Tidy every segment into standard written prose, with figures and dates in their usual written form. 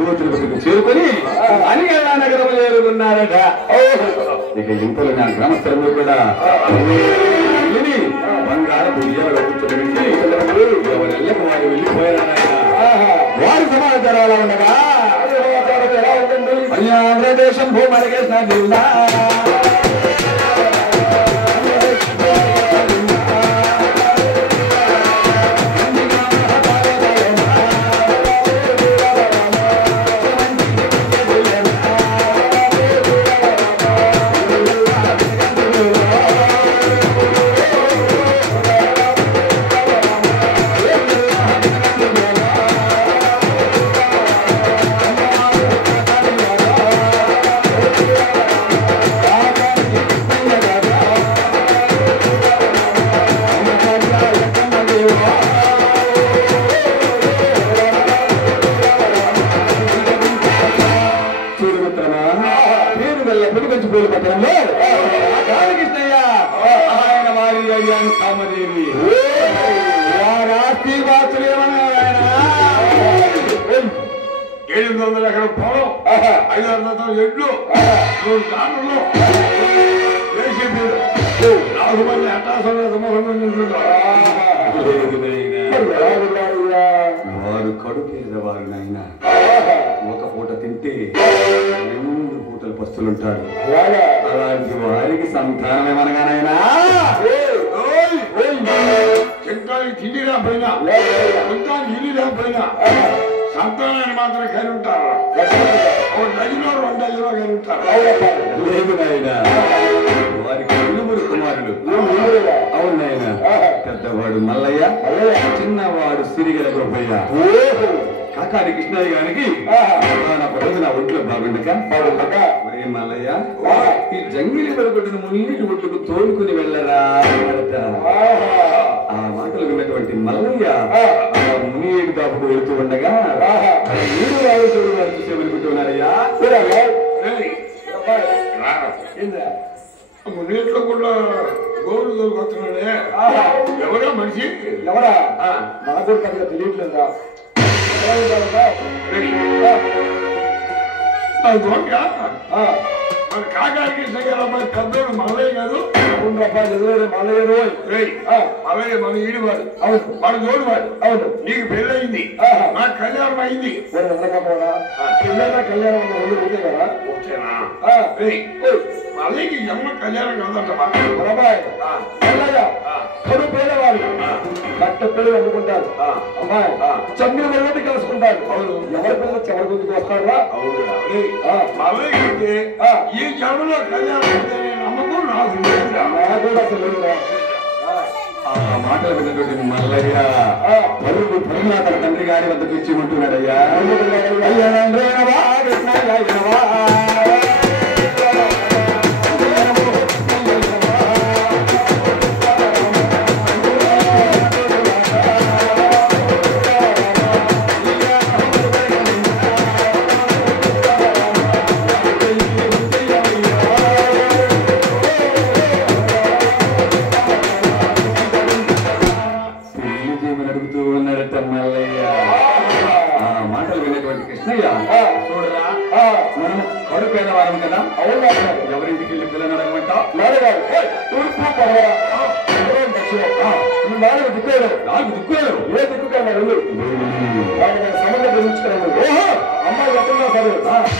ఎగువ తిరుపతికి చేరుకొని అనిగల్లా నగరం చేరుకున్నారట. ఇక ఇంతలో నా గ్రామస్థలంలో కూడా బంగారపు కూర్చోబెట్టి ఎవరెళ్ళకు వారు వెళ్ళిపోయారన్నాయన. వారి సమాచారాలు ఉండగా ఆంధ్రదేశం భూమరగేసిన జిల్లా వారు కడుపేదవారు నాయన. ఒక పూట తింటే 2 పూటలు పస్తులుంటారు. అలాంటి వారికి సంతానమేమనగానైనా చింతానికి తిండి రాపోయినా చింతానికి ఇల్లు రాపోయినా సంతానాన్ని మాత్రం కలిగి ఉంటారు. ఒక డజనో 2 డజనో కలిగి ఉంటారు. లేదు నాయన, వారికి 2 కుమారులు. అవును నాయన, పెద్దవాడు మల్లయ్య, చిన్నవాడు సిరిగల గొప్పయ్య. కాకాని కృష్ణయ్య గారికి నా ఒంట్లో బాగుండక మల్లయ్య ఈ జంగిలి పరుగుడును మున్నీటి ఒడ్డుకు తోలుకుని వెళ్ళరా. ఆ మాటలు విన్నటువంటి మల్లయ్య మున్నీటి దాపుకు వెళుతూ ఉండగా 3 రాళ్ళు చూడు వారు చూసే వెళ్ళిపోతున్నారయ్యా. నీటిలో కూడా గోరు దొరుకుతున్నాడే. ఎవరా మనిషి? ఎవరా? నాకు పెద్దగా తెలియట్లేదా? మన కాకానికి అబ్బాయి పెద్దోడు మల్లయ్య కాదు. మల్లయ్య మన ఈడివాడు. అవును, మన జోడువాడు. అవును, నీకు పెళ్ళయింది, నాకు కళ్యాణం అయింది. కళ్యాణం వచ్చేనా? మల్లయ్యకి జన్మ కళ్యాణం కాదంటమ్మా. కడు పేదవాళ్ళు కట్ట పిల్లలు అనుకుంటారు. అమ్మాయి చంద్రుల వెళ్ళి కలుసుకుంటారు. అవును, ఎవరి పిల్లలు చివరి గురించి వస్తారా? మల్లయ్యకి ఈ జన్మలో కళ్యాణం నమ్మకం నాకు కూడా తెలియదురా. ఆ మాటలు విన్నటువంటి మల్లయ్య తన తండ్రి గారి వద్దకు ఇచ్చి ఉంటున్నాడయ్యా. చూడరా, మనం కడుపేదవారం కదా. అవునా? ఎవరింటికి వెళ్ళి పిల్లలు అడగమంటా? తూర్పు పడవరా, నాలుగు దిక్కులు. ఏ దిక్కుకన్నా సంబంధం గురించుకున్నాను. ఓహో, అమ్మాయి ఎక్కడున్నా సరే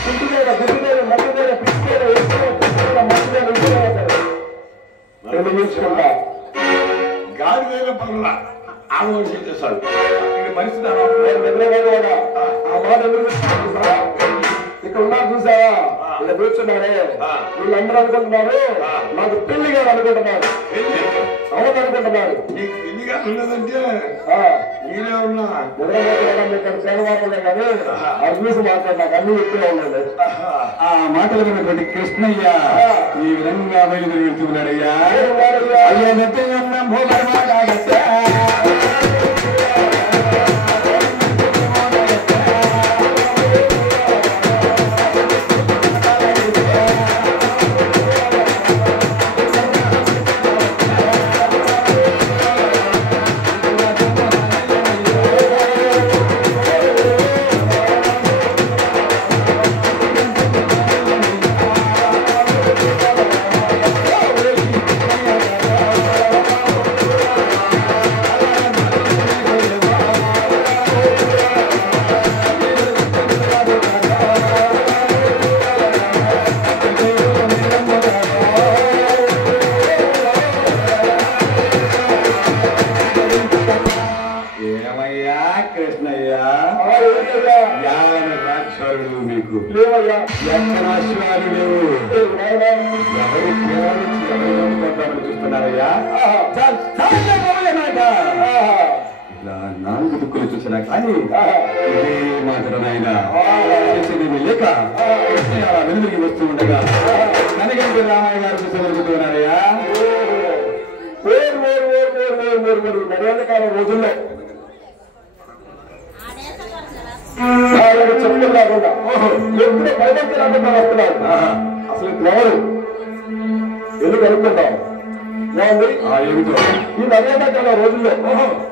కుంటుదేర గుడ్డుదేర మట్టుదేర పిచ్చిదేర మట్టుదేర గాలి వేల పనుల ఆలోచన చేశాడు. పరిస్థితి ఆ మాట ఇక్కడ ఉన్నారు చూసావా? ఇలా కూర్చున్నారే, వీళ్ళందరూ అనుకుంటున్నారు నాకు పెళ్లి గారు అనుకుంటున్నారు. అవును అనుకుంటున్నారు. నీకు పెళ్లిగా ఉన్నదంటే మీరే ఉన్నా పేదవాళ్ళే కానీ అది చూసి మాట్లాడు. నాకు అన్ని ఎక్కువ ఉండండి. ఆ మాటలు విన్నటువంటి కృష్ణయ్య ఈ విధంగా బయలుదేరి వెళ్తున్నాడయ్యా. కృష్ణయ్య యావన రాక్షరుడు మీకు లేవయ్యా ఎక్కడాశ్వాలు లేవు ఎవరు ఎవరు చూస్తున్నారయ్యా ఇలా 4 దిక్కులు చూసినా కానీ ఇదే మాత్రం ఆయన చేసేదేమీ లేక కృష్ణయ్య అలా వెలుగుకి వస్తూ ఉండగా కనగంటి రామయ్య గారు చూసి వెలుగుతున్నారయ్యా. నడవకాల రోజుల్లో చెప్పులు కాకుండా ఎప్పుడు బయటకు రాకుండా వస్తున్నారు. అసలు ఎవరు ఎందుకు అనుకుంటాం ఏమిటో ఈ నడవకాల రోజుల్లో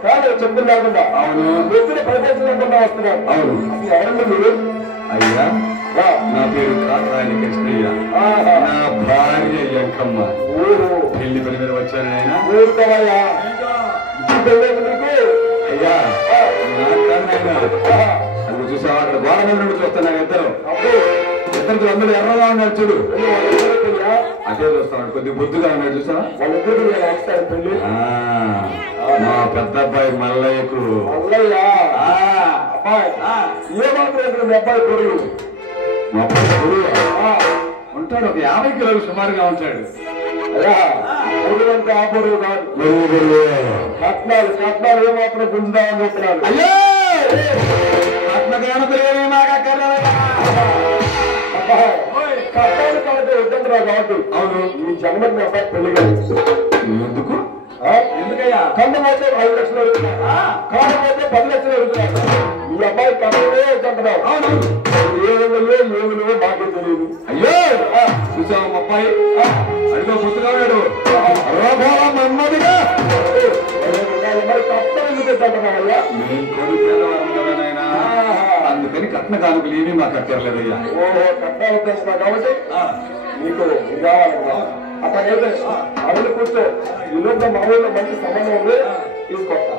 కానీ చెప్పులు లేకుండా అవును ఎప్పుడు బయటకు రాకుండా వస్తున్నారు. అవును అసలు ఎవరండి మీరు? అయ్యా నా పేరు కాకాని కృష్ణయ్య, నా భార్య ఎంకమ్మ. పెళ్లి పని మీద వచ్చాను ఆయన. ఊరుకోవయ్యా నీకు అయ్యా నా కన్నా అది చూసావా అక్కడ గోడ మీద నుండి చూస్తున్నాను. ఇద్దరు అందరూ ఎర్రగా ఉన్నాడు చూడు. అదే చూస్తాడు కొద్దిగా బొద్దుగా ఉన్నాడు చూసావా. వాళ్ళిద్దరు వేస్తారు పెళ్లి. మా పెద్ద అబ్బాయి మల్లయ్యకు ఏమాత్రం మీ అబ్బాయి కొడుకు మా అబ్బాయి కొడుకు ఉంటాడు, ఒక 50 కిలోలు సుమారుగా ఉంటాడు. అయ్యా కొడుకంటే ఆ పొరుగు కాదు. కట్నాలు కట్నాలు ఏమాత్రం గుంజుదామని చెప్తున్నాడు. అయ్యో కట్నాలు కాబట్టి వద్దంటున్నావు కాబట్టి అవును ఈ జన్మకి మీ అబ్బాయి పెళ్లి కాదు. ఎందుకు ఎందుకయ్యా కన్ను పోతే 5 లక్షలు అడుగుతున్నారు, కాదు పోతే 10 లక్షలు అడుగుతున్నారు. మీ అబ్బాయి కన్నులే వద్దంటున్నావు. అవును ఏమో మాకే తెలియదు. అయ్యో చూసావా మా అబ్బాయి అడిగో పుట్టుగా ఉన్నాడు. మమ్మదిగా మరి కట్నం ఎందుకు వద్దంటున్నావయ్యా? మీ కొడుకు పేదవారం కదా నాయనా, అందుకని కట్న కానుకలు ఏమీ మాకు అక్కర్లేదయ్యా. ఓహో కట్నాలు వద్దంటున్నావు కాబట్టి నీకు కావాలన్నా అక్కడైతే అడుగు కూర్చో. ఈలోగా మా ఊళ్ళో మంచి సంబంధం ఉంది, తీసుకొస్తా.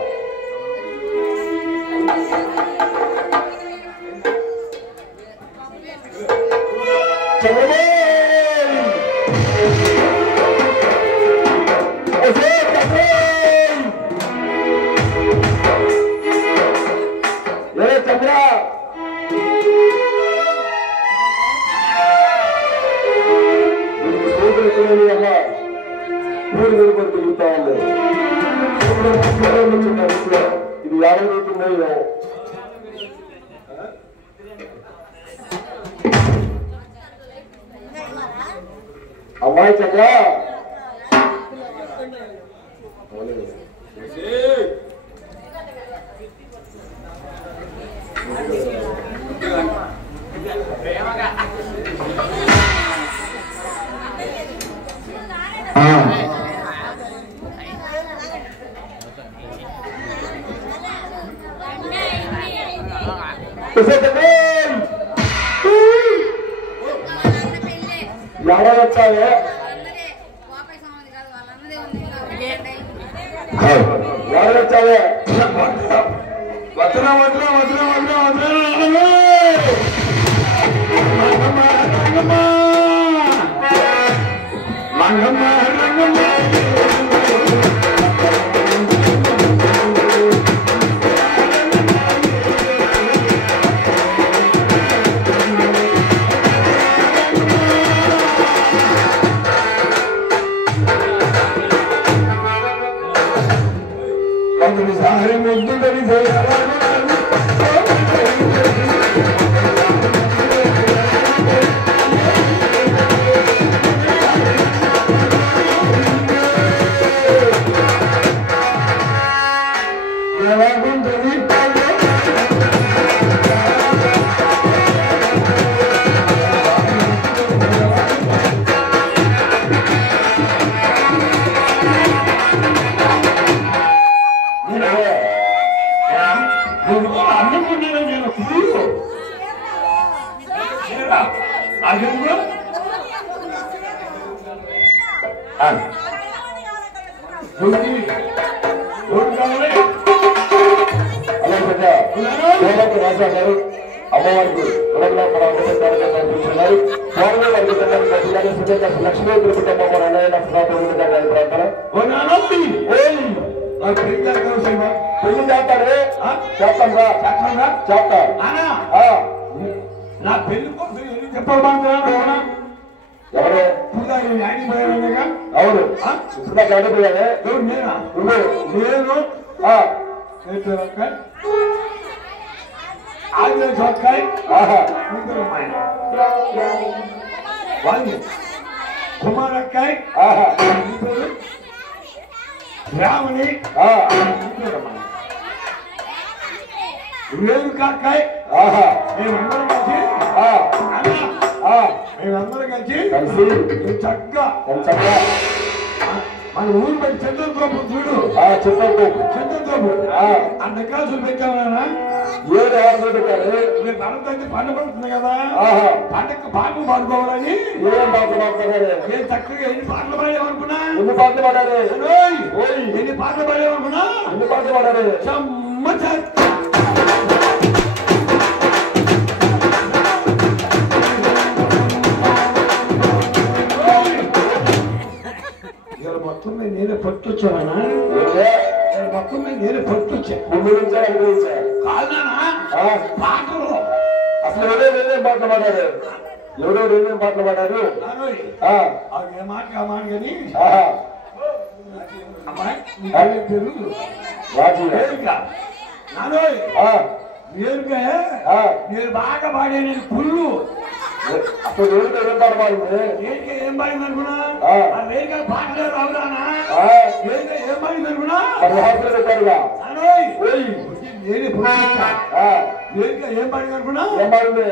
చంద్ర సోదరు అలా ఊరు వెలుగురు తిరుగుతా ఉంది. ఇది 50 అవుతుందో అమ్మాయి చక్క ఎలా వచ్చావే ఎవరు వచ్చావే వదరా వదరా వదరా వదరా వదరా రంగమ్మ రంగమ్మ సారి ముద్దు కలిసే రాజా గారు అమ్మవారికి లక్ష్మీ కుటుంబం పెళ్లి చేస్తాడు చేస్తాం రా చేస్తా నా పెళ్లి కోసం ఎందుకు చెప్పమంటున్నాను ఎవరు ఆడిపోయాగా అవును ఇప్పుడు నాకు ఆడిపోయానే ఎవరు నేనా నేను ఆదివాసి ఒక్కాయి వాళ్ళు కుమారక్కాయి రామని రేణుకాక్కాయి మేమందరం కలిసి చక్కగా మన ఊరు బట్టి చంద్రతోపు చూడు చంద్రతోపు అంత క్లాసులు పెట్టామన్నా ఎవరు పెట్టారు రేపు అనంతంగా పండుగ పడుతుంది కదా పండగ పాటలు పాడుకోవాలని ఏం పాటలు పాడుతున్నారు నేను చక్కగా ఎన్ని పాటలు పాడేమనుకున్నా ఎన్ని పాటలు పాడారు ఎన్ని పాటలు పాడేమనుకున్నా ఎన్ని పాటలు పాడారు మొత్తం మీద నేనే పట్టుకొచ్చానా మొత్తం మీద నేనే పట్టుకొచ్చా కాదనా పాటలు అసలు ఎవరేం పాటలు పాడారు ఎవరెవరు పాటలు పాడారు ఏ మాట ఆ మాట కానీ అమ్మాయి పేరు వేరుగా నేను బాగా పాడాను పుల్లు అసలు ఏం పాట పాడింది ఏం పాడింది అనుకున్నా వేరుగా పాటలే రావుదానా వేరుగా ఏం పాడింది అనుకున్నా నేనే వేరుగా ఏం పాడింది అనుకున్నా ఏం పాడింది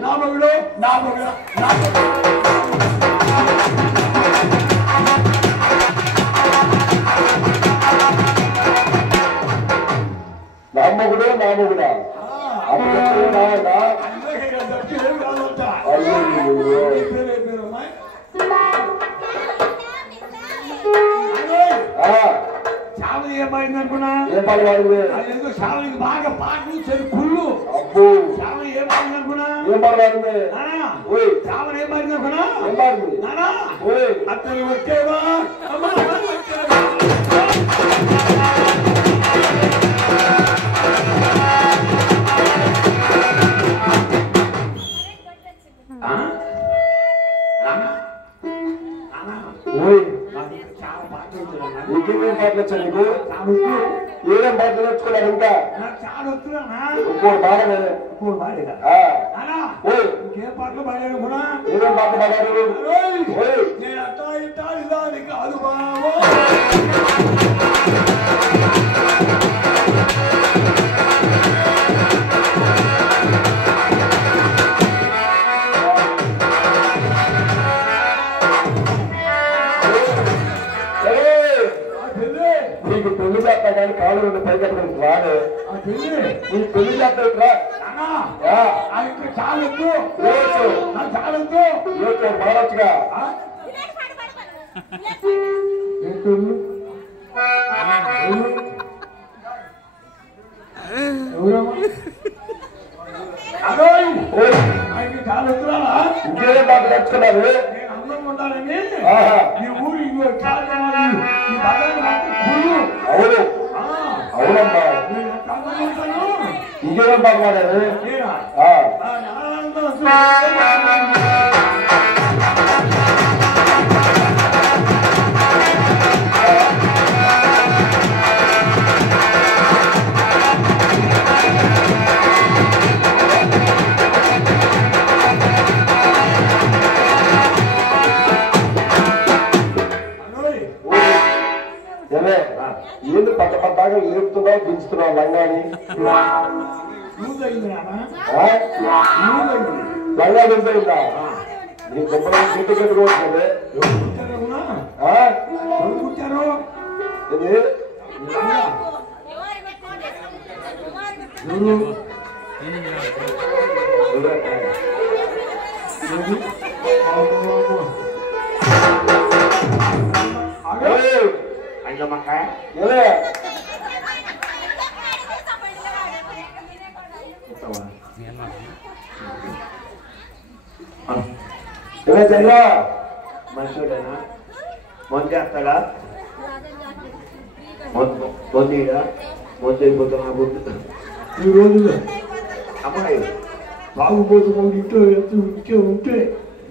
నా మగుడు నా మగుడు నా నామగుడే నామగుడా చావలి ఏమైంది అనుకున్నా ఏం పాట పాడింది అదేదో చావలికి బాగా పాటలు చెడు పుల్లు అబ్బో చావలి ఏమైంది అనుకున్నా ఏం పాట పాడింది చావలి ఏమైంది అనుకున్నా ఏం పాడింది నానా అతను వచ్చేవా అమ్మా వచ్చేవా ఇంకేమేం పాటలు వచ్చా నీకు ఏమేం పాటలు నేర్చుకున్నారు ఇంకా ఇంకోటి పాడలే ఇంకేం పాటలు పాడాను కూడా ఏమేం పాటలు పాడారు నేను అట్టా ఇట్టా ఇదాని కాదు బావో నీకు పెళ్లి చేస్తా కానీ కాళ్ళు రెండు పైకెట్టడం రాదు నీకు పెళ్లి చేస్తా చాలొద్దు పాడొచ్చుగా చాలొద్దురా ఇంకేం పాట నేర్చుకున్నారు నేను అందంగా ఉండాలని ఈ ఊరు అవును అవునమ్మా ఇంకేం పాట పాడారు ఏంది పక్క పక్కగా లేపుతున్నావు దించుతున్నావు లంగాని లంగా దించుతా నీ గొప్పగా చెట్టు కట్టుకోవచ్చు మంచోడేనా మంచి చేస్తాడా పొందిడా అయిపోతున్నా ఈ రోజుల్లో అమ్మాయి తాగుబోతున్న ఇంట్లో ఉంటే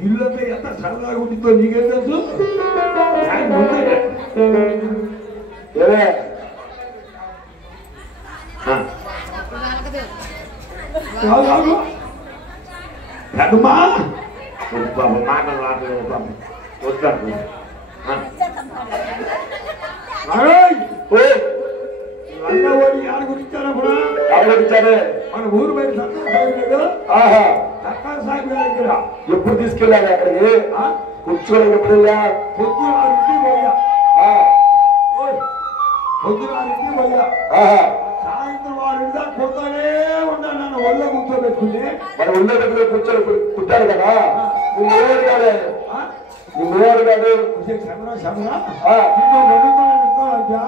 ఇల్లంతా ఎంత సరదాగా ఉంటుందో నీకేం తెలుసు? పెద్దమ్మా మాటలు వస్తాను రంగవాడి యారు గురించారప్పుడు ఎవరిచ్చారే మన ఊరు బయట సర్కారు సాగు దగ్గర ఎప్పుడు తీసుకెళ్ళాలి అక్కడికి కూర్చోని ఎప్పుడెళ్ళా పొద్దున 6 పోయా పొద్దున 6 పోయా సాయంత్రం 6 దాకా కొడతానే ఉన్నాను నన్ను ఒళ్ళ కూర్చోబెట్టుకుంటే మరి ఒళ్ళో దగ్గర కూర్చొని పుట్టాడు కదా నువ్వు కాదే నువ్వు కాదు శమరా నిన్ను అడుగుతాను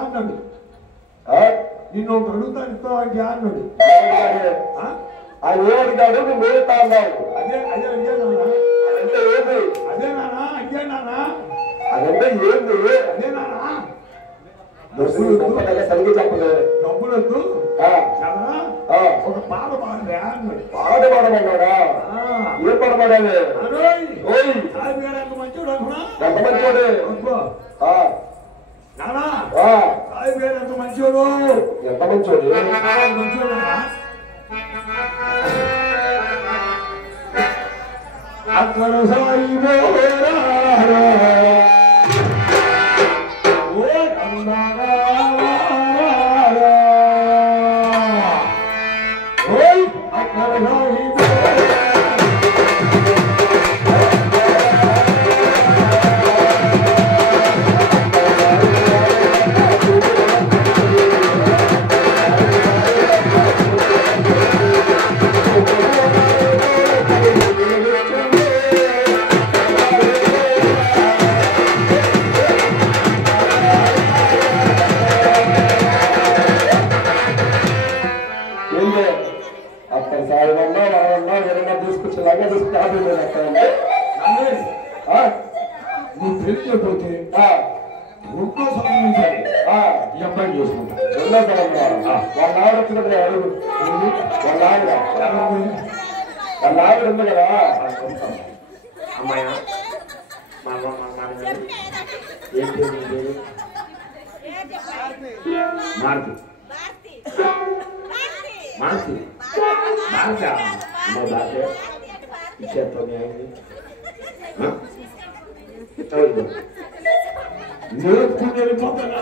అన్నాడు నిన్ను అడుగుతాను అన్నాడు ఆయన ఏమడిగాడు నువ్వు మేతా అన్నావు అదే అడిగానా అదంటే ఏంది అదేనా అడిగానా అదంటే ఏంది అదేనా సరిగ్గా చెప్పదు డబ్బులొద్దు ఒక పాట పాడలే అన్నాడు పాట పాడమన్నాడా ఏ పాట పాడాలి మంచోడు అనుకున్నా ఎంత మంచోడు నానా సాయి పేరు ఎంత మంచోడు ఎంత మంచోడు మంచోడు అక్కడ సాయి నువ్వు తెలియకపోతే రెండో సంబంధించాలి ఈ అబ్బాయి చేసుకుంటా రెండో వాళ్ళ ఆవిడ వచ్చినప్పుడు అడుగు వాళ్ళ ఆవిడ వాళ్ళ ఆవిడ ఉంది కదా అమ్మాయి మారుతి మారుతి భారత అమ్మాయి భారత ఇచ్చేస్తాను నేర్చుకుని వెళ్ళిపోతాను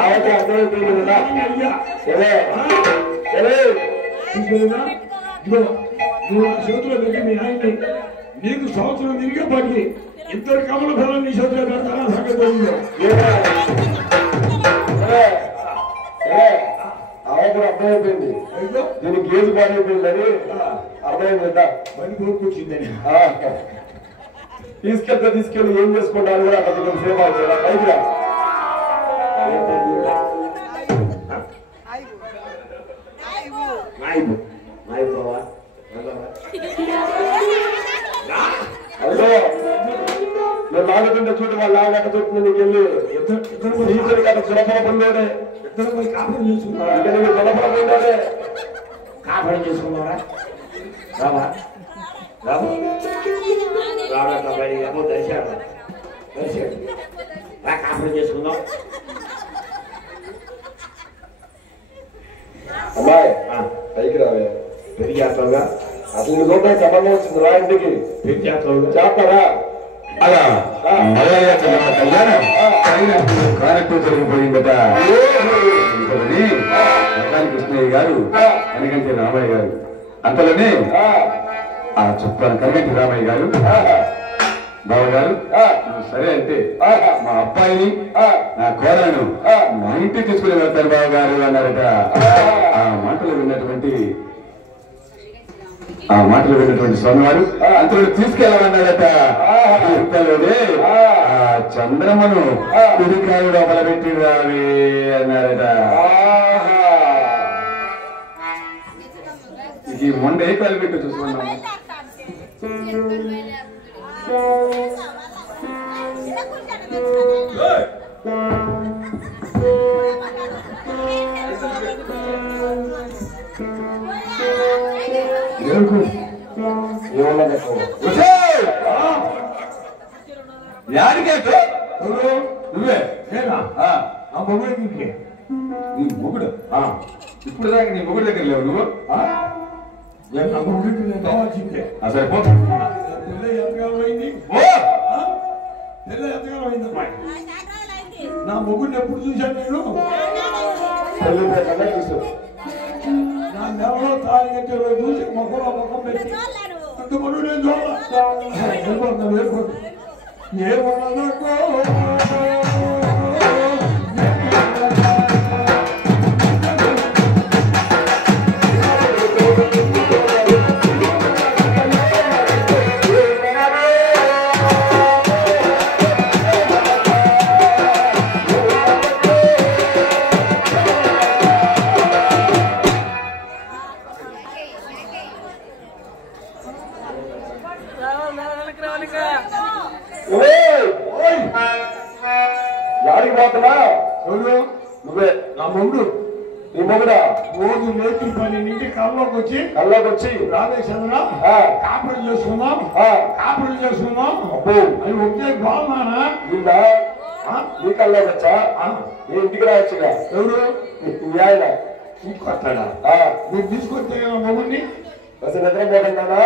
ఆవతే అందరూ తెలియదు ఇదిగో నువ్వు నా చేతిలో పెట్టి మీ ఆయన్ని నీకు సంవత్సరం తిరిగే పడి ఇద్దరు కమల ఫలం నీ చేతిలో పెడతానా సంగతి ఆవతలు అర్థమైపోయింది దీనికి ఏది బాగైపోయిందని అర్థమైంది పని కోరుకొచ్చిందని తీసుకెళ్ళి ఏం చేసుకుంటాను కూడా అక్కడ కొంచెం సేపు అవుతుంది పైకి రా అదో నేను లాగుతుంటే చూడు వాళ్ళు లాగట్ట చూస్తుంది నీకు వెళ్ళి ఇద్దరు కదా సులభం పొందేదే ఇద్దరు పోయి కాపురం చేసుకున్నారా ఇంకా నీకు సులభం పొందేదే కాపురం చేసుకున్నారా రావా రావా రావడం ఏమో దర్శాడు కాపురం చేసుకుందాం అమ్మాయి పైకి రావే పెళ్లి చేస్తావుగా అసలు నీ చూడడానికి సంబంధం వచ్చింది రా ఇంటికి పెళ్లి చేస్తావుగా చేస్తారా అలా మల్లయ్య చెల్లమ్మ కళ్యాణం కానట్టు జరిగిపోయిందట రకాని కృష్ణయ్య గారు కనకంటి రామయ్య గారు అంతలోనే ఆ చుట్టాల కనకంటి రామయ్య గారు బావగారు సరే అంటే మా అబ్బాయిని నా కోడలను మా ఇంటికి తీసుకుని వెళ్తారు బావగారు అన్నారట. ఆ మాటలు విన్నటువంటి స్వామివారు అంతలో తీసుకెళ్ళమన్నారట. ఇంతలోనే ఆ చంద్రమ్మను కుడికాలు లోపల పెట్టి రావి అన్నారట. ఈ మొండ ఏ కాలు పెట్టి చూసుకున్నాము. యాడికేటు నువ్వే నేనా నా మొగుడికి నీ మొగుడు ఇప్పుడు దాకా నీ మొగుడు దగ్గర లేవు నువ్వు నా మొగుడికి నేను కావాల్సిందే సరే పో పిల్ల ఎంతకాలం అయింది పిల్ల ఎంతకాలం అయింది అమ్మాయి నా మొగుడిని ఎప్పుడు చూశాను నేను నా నెలలో తాళి కట్టే రోజు చూసి ముఖం పెట్టి అంతమను నేను చూడాలి ఏమన్నదక్కో యాడికి పోతున్నా నువ్వే నా మొగుడు నీ మొగుడా రోజు లేచి 12 కల్లోకి వచ్చి రామేశ్వర కాపురం చేసుకున్నాం అని ఒకే బాగున్నానా వీళ్ళ నీ కల్లోకి వచ్చా నీ ఇంటికి రావచ్చుగా ఎవరు మీ ఆయన తీసుకొస్తాడా మీరు తీసుకొస్తే మొగుడిని అసలు నిద్రపోతున్నానా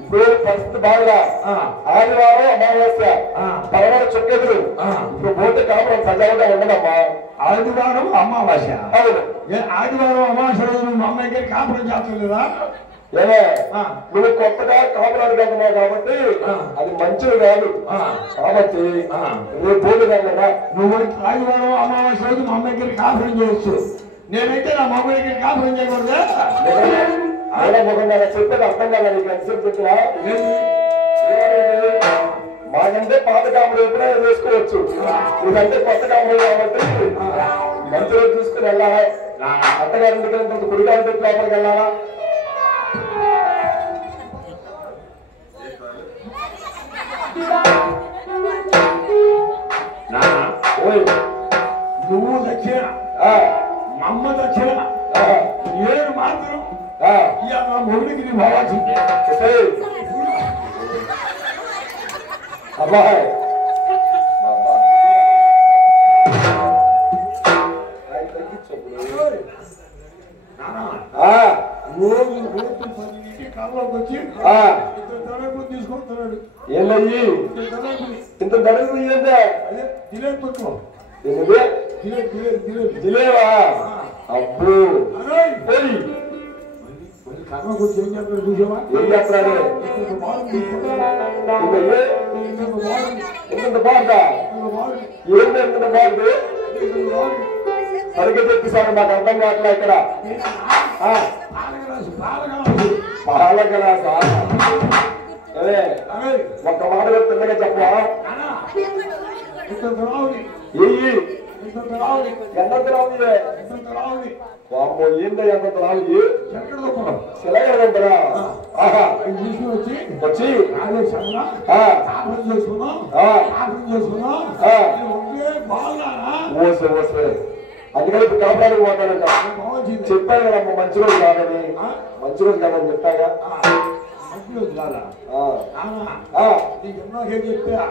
ఇప్పుడు పరిస్థితి బాగా ఆదివారం అమావాస్య తర్వాత చుట్టెదురు ఇప్పుడు పోతే కాపురం సజావుగా ఉండదమ్మా ఆదివారం అమావాస్య అవును ఆదివారం అమావాస్య రోజు నువ్వు మా అమ్మాయి గారి కాపురం చేస్తలేదా ఏమో నువ్వు కొత్తగా కాపురాలు కడుతున్నావు కాబట్టి అది మంచిది కాదు కాబట్టి రేపు పోదు కదా నువ్వు ఆదివారం అమావాస్య రోజు మా అమ్మాయి గారి కాపురం చేయొచ్చు నేనైతే నా మగ దగ్గర కాపురం చేయకూడదా చెప్పేది అర్థం కదా నీకు ఎంతసేపు చెప్పినా మాకంటే పాత కాపురం ఎప్పుడైనా చేసుకోవచ్చు ఇదంటే కొత్త కాపురం కాబట్టి మంచి రోజు చూసుకుని వెళ్ళాలా అత్తగారింటికి వెళ్ళిన గుడిగారి లోపలికి వెళ్ళాలా నువ్వు దక్షిణ మా అమ్మ దక్షిణ నేను మాత్రం ఇక నా మొగుడికి నీ పోవాల్సిందే అబ్బాయి రోజు 10 కల్లోకి వచ్చి తీసుకొస్తున్నాడు ఏంటయ్యి ఇంత ధరకు ఏందే అదే జిలేబీ పట్టుకో జిలేవా అబ్బో కర్మకు వచ్చి ఏం చేస్తాడు చూసావా ఏం చేస్తున్నాడు ఎంత బాగుందా ఏంటి ఎంత బాగుంది సరిగ్గా చెప్పేసాను మాకు అర్థం కావట్లే ఇక్కడ పాల గ్లాస అదే ఒక్క మాట తిన్నగా చెప్పవా ఎంత రావు వామ్మో ఏందో ఎంత రావు శిలగడంటారా వచ్చి ఓసే ఓసే అందుకని ఇప్పుడు కాపాడానికి పోతాడంట చెప్పాను కదా అమ్మ మంచి రోజు కాదని మంచి రోజు కాదని చెప్పాగా మంచి రోజు కాదా నీకు ఎన్నో చెప్పా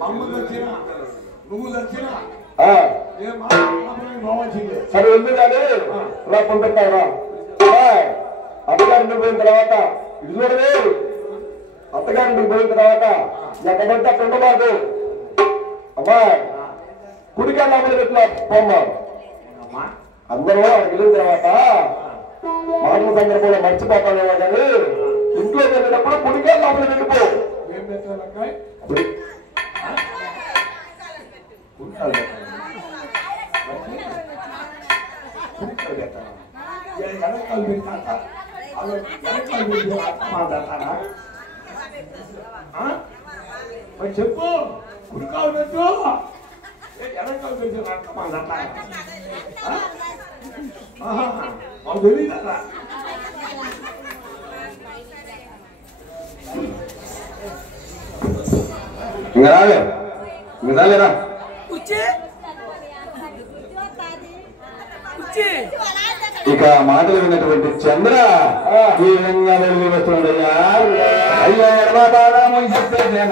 మమ్మల్ని వచ్చినా నువ్వు వచ్చినా సరే ఉంది కానీ ఇలా పంపిస్తావురా అత్తగారింటికి పోయిన తర్వాత ఇది చూడవే అత్తగారింటికి పోయిన తర్వాత ఎక్కడంటే అక్కడ ఉండబాదు అమ్మా కుడికాయ అమలు పెట్టిన పొమ్మ అందరూ అక్కడికి వెళ్ళిన తర్వాత మాటల సందర్భంలో మర్చిపోతానేమో కానీ ఇంట్లో వెళ్ళినప్పుడు కుడికాయ అమలు పెట్టిపో చెప్పు కుడికాలు పెట్టు ఎనకాలు పెట్టి మాకు తెలియదా ఇంకా రాలే ఇంకా రాలేరా Uci. ఇక మాటలు విన్నటువంటి చంద్ర ఈ విధంగా వెలుగు వస్తుండయ్యా. అయ్యా ఎడమ బాగా చెప్పేదే